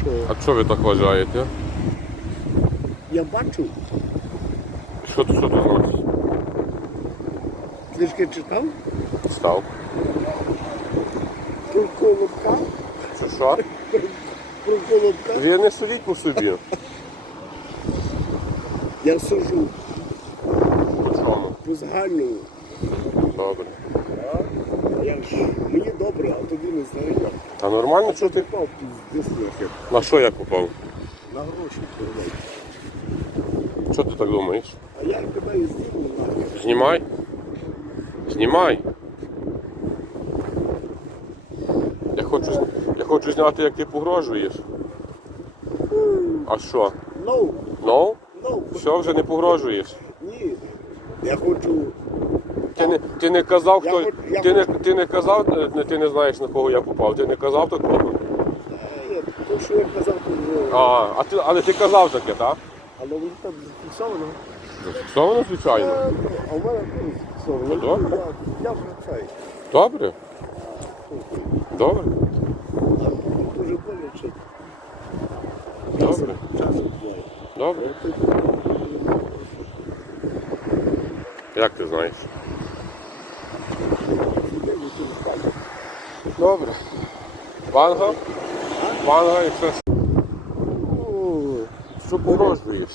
що? А що ви так вважаєте? Я бачу, Що тут що тут значить? книжки читав Став. про колобка, Що що? про колобка. Ви не судіть по собі. Я сужу По чому? по загальному. Добре. Я ж мені добре, а тобі не знаю як. Та нормально, що ти? Попав піздець нахер. На що я попав? На гроші передай. Що ти так думаєш? А я тебе і зніму нахер. Знімай. Знімай. Я хочу, я хочу зняти, як ти погрожуєш. А що? No, Ну? no. Все, вже не погрожуєш. Ні. Я хочу. Ти не, ти не казав, Я хто. хоч- я Ти не, ти не казав, е, ти не знаєш на кого я попав. Ти не казав такого. Е, То, що я казав, то вже. А, а ти, але ти казав таке, так? Але воно там зафіксовано. Зафіксовано, звичайно. Е, А в мене теж зафіксовано. Ну, добре. Я, я вже цей. Добре. Добре. А Дуже боляче. Добре. Часом. Добре. Як ти знаєш? Добре. Ванга? Ванга, якщо що. Що погрожуєш?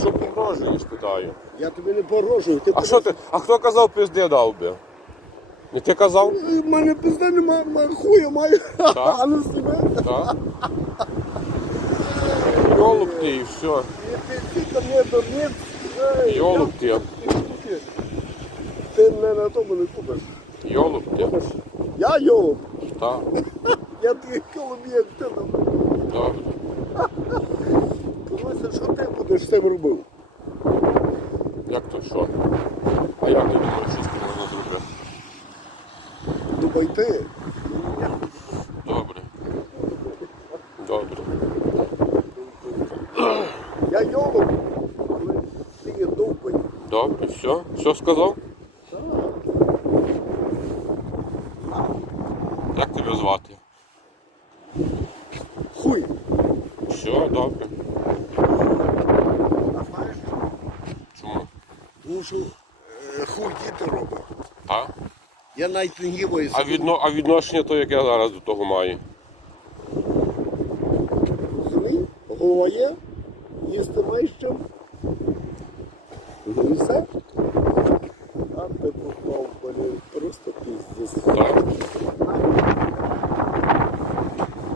Що погрожуєш, питаю. Я тобі не порожую. Ти А що ти? А хто казав пизди дав би? Не ти казав? У мене пизда нема, ма- хуя маю. Так. А не себе. Так. Йолуп ти і все. Ти ко мне дурниць. Ей, Йолуп ти. я- Ти не на тому не купиш. Йолуп ти. Я йолуп. Так. Я як ти там. Добре. Подивися, що ти будеш з цим робив? Як то що? А що з цим можна зробити? Думай ти. Добре. Добре. Я йолуп. Але ти є довбий. Добре, все. Все сказав? Як тебе звати? Хуй. Все, добре. А знаєш, Чому? тому що е, хуй діти робить. Так? Я навіть не гіваю. А, відно, а відношення то, яке я зараз до того маю? Голова є, їсти маєш чим.